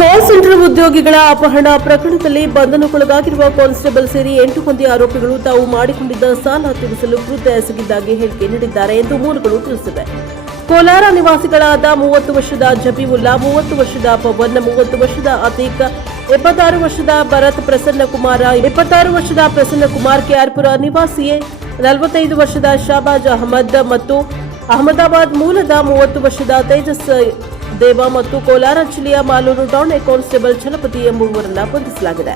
Call centre ಉದ್ಯೋಗಿಗಳ ಅಪಹರಣ ಪ್ರಕರಣದಲ್ಲಿ ಬಂಧನಕ್ಕೊಳಗಾಗಿರುವ ಕಾನ್ಸ್ಟೇಬಲ್ ಸೇರಿ ಎಂಟು ಮಂದಿ ಆರೋಪಿಗಳು ತಾವು ಮಾಡಿಕೊಂಡಿದ್ದ ಸಾಲ ತೀರಿಸಲು ಕೃತ್ಯ ಎಸಗಿದ್ದಾಗಿ ಹೇಳಿಕೆ ನೀಡಿದ್ದಾರೆ ಎಂದು ಮೂಲಗಳು ತಿಳಿಸಿವೆ. ಕೋಲಾರ ನಿವಾಸಿಗಳಾದ ಮೂವತ್ತು ವರ್ಷದ ಜಬೀವುಲ್ಲಾ, ಮೂವತ್ತು ವರ್ಷದ ಪವನ್, ಮೂವತ್ತು ವರ್ಷದ ಅತೀಕ್, ಎಪ್ಪತ್ತಾರು ವರ್ಷದ ಭರತ್ ಪ್ರಸನ್ನ ಕುಮಾರ ಇಪ್ಪತ್ತಾರು ವರ್ಷದ ಪ್ರಸನ್ನ ಕುಮಾರ್ ಕೆಆರ್ಪುರ ನಿವಾಸಿಯೇ, ನಲವತ್ತೈದು ವರ್ಷದ ಶಾಬಾಜ್ ಅಹಮದ್ ಮತ್ತು ಅಹಮದಾಬಾದ್ ಮೂಲದ ಮೂವತ್ತು ವರ್ಷದ ತೇಜಸ್ ದೇವ ಮತ್ತು ಕೋಲಾರ ಜಿಲ್ಲೆಯ ಮಾಲೂರು ಠಾಣೆ ಕಾನ್ಸ್ಟೇಬಲ್ ಛಲಪತಿ ಎಂಬುವರನ್ನ ಬಂಧಿಸಲಾಗಿದೆ.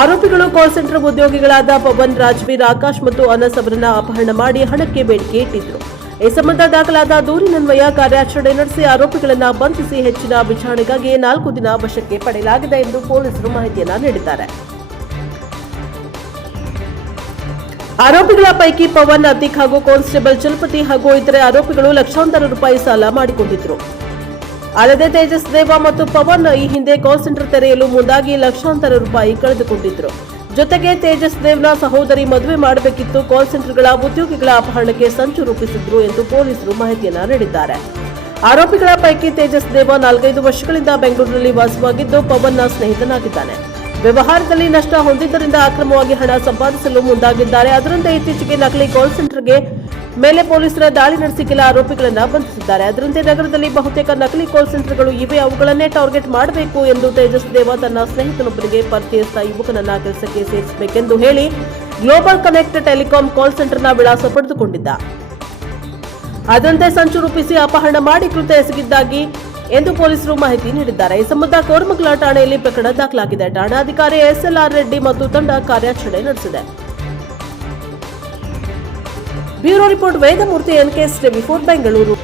ಆರೋಪಿಗಳು ಕಾಲ್ ಸೆಂಟರ್ ಉದ್ಯೋಗಿಗಳಾದ ಪವನ್, ರಾಜ್ವೀರ್, ಆಕಾಶ್ ಮತ್ತು ಅನಸ್ ಅವರನ್ನ ಅಪಹರಣ ಮಾಡಿ ಹಣಕ್ಕೆ ಬೇಡಿಕೆ ಇಟ್ಟಿದ್ರು. ಈ ಸಂಬಂಧ ದಾಖಲಾದ ದೂರಿನನ್ವಯ ಕಾರ್ಯಾಚರಣೆ ನಡೆಸಿ ಆರೋಪಿಗಳನ್ನು ಬಂಧಿಸಿ ಹೆಚ್ಚಿನ ವಿಚಾರಣೆಗಾಗಿ ನಾಲ್ಕು ದಿನ ವಶಕ್ಕೆ ಪಡೆಯಲಾಗಿದೆ ಎಂದು ಪೊಲೀಸರು ಮಾಹಿತಿಯನ್ನು ನೀಡಿದ್ದಾರೆ. ಆರೋಪಿಗಳ ಪೈಕಿ ಪವನ್, ಅತಿಕ್ ಹಾಗೂ ಕಾನ್ಸ್ಟೇಬಲ್ ಚಲಪತಿ ಹಾಗೂ ಇತರೆ ಆರೋಪಿಗಳು ಲಕ್ಷಾಂತರ ರೂಪಾಯಿ ಸಾಲ ಮಾಡಿಕೊಂಡಿದ್ರು. ಅಲ್ಲದೆ ತೇಜಸ್ ದೇವ ಮತ್ತು ಪವನ್ ಈ ಹಿಂದೆ ಕಾಲ್ ಸೆಂಟರ್ ತೆರೆಯಲು ಮುಂದಾಗಿ ಲಕ್ಷಾಂತರ ರೂಪಾಯಿ ಕಳೆದುಕೊಂಡಿದ್ರು. ಜೊತೆಗೆ ತೇಜಸ್ ದೇವ್ನ ಸಹೋದರಿ ಮದುವೆ ಮಾಡಬೇಕಿತ್ತು. ಕಾಲ್ ಸೆಂಟರ್ಗಳ ಉದ್ಯೋಗಿಗಳ ಅಪಹರಣಕ್ಕೆ ಸಂಚು ರೂಪಿಸಿದ್ರು ಎಂದು ಪೊಲೀಸರು ಮಾಹಿತಿಯನ್ನ ನೀಡಿದ್ದಾರೆ. ಆರೋಪಿಗಳ ಪೈಕಿ ತೇಜಸ್ ದೇವ ನಾಲ್ಕೈದು ವರ್ಷಗಳಿಂದ ಬೆಂಗಳೂರಿನಲ್ಲಿ ವಾಸವಾಗಿದ್ದು ಪವನ್ನ ಸ್ನೇಹಿತನಾಗಿದ್ದಾನೆ. ವ್ಯವಹಾರದಲ್ಲಿ ನಷ್ಟ ಹೊಂದಿದ್ದರಿಂದ ಅಕ್ರಮವಾಗಿ ಹಣ ಸಂಪಾದಿಸಲು ಮುಂದಾಗಿದ್ದಾರೆ. ಅದರಂತೆ ಇತ್ತೀಚೆಗೆ ನಕಲಿ ಕಾಲ್ ಸೆಂಟರ್ಗೆ ಮೇಲೆ ಪೊಲೀಸರ ದಾಳಿ ನಡೆಸಿ ಕೆಲ ಆರೋಪಿಗಳನ್ನು ಬಂಧಿಸಿದ್ದಾರೆ. ಅದರಂತೆ ನಗರದಲ್ಲಿ ಬಹುತೇಕ ನಕಲಿ ಕಾಲ್ ಸೆಂಟರ್ಗಳು ಇವೆ. ಅವುಗಳನ್ನೇ ಟಾರ್ಗೆಟ್ ಮಾಡಬೇಕು ಎಂದು ತೇಜಸ್ ದೇವ ತನ್ನ ಸ್ನೇಹಿತನೊಬ್ಬರಿಗೆ ಪರಿಚಯಿಸಿದ ಯುವಕನನ್ನ ಕೆಲಸಕ್ಕೆ ಸೇರಿಸಬೇಕೆಂದು ಹೇಳಿ ಗ್ಲೋಬಲ್ ಕನೆಕ್ಟ್ ಟೆಲಿಕಾಂ ಕಾಲ್ ಸೆಂಟರ್ನ ವಿಳಾಸ ಪಡೆದುಕೊಂಡಿದ್ದ. ಅದರಂತೆ ಸಂಚು ರೂಪಿಸಿ ಅಪಹರಣ ಮಾಡಿ ಕೃತ್ಯ ಎಸಗಿದ್ದಾಗಿ ಎಂದು ಪೊಲೀಸರು ಮಾಹಿತಿ ನೀಡಿದ್ದಾರೆ. ಈ ಸಂಬಂಧ ಕೋರ್ಮಗ್ಲಾ ಠಾಣೆಯಲ್ಲಿ ಪ್ರಕರಣ ದಾಖಲಾಗಿದೆ. ಠಾಣಾಧಿಕಾರಿ ಎಸ್ಎಲ್ಆರ್ ರೆಡ್ಡಿ ಮತ್ತು ತಂಡ ಕಾರ್ಯಾಚರಣೆ ನಡೆಸಿದೆ. Bureau report Vedamurthy TV four Bengaluru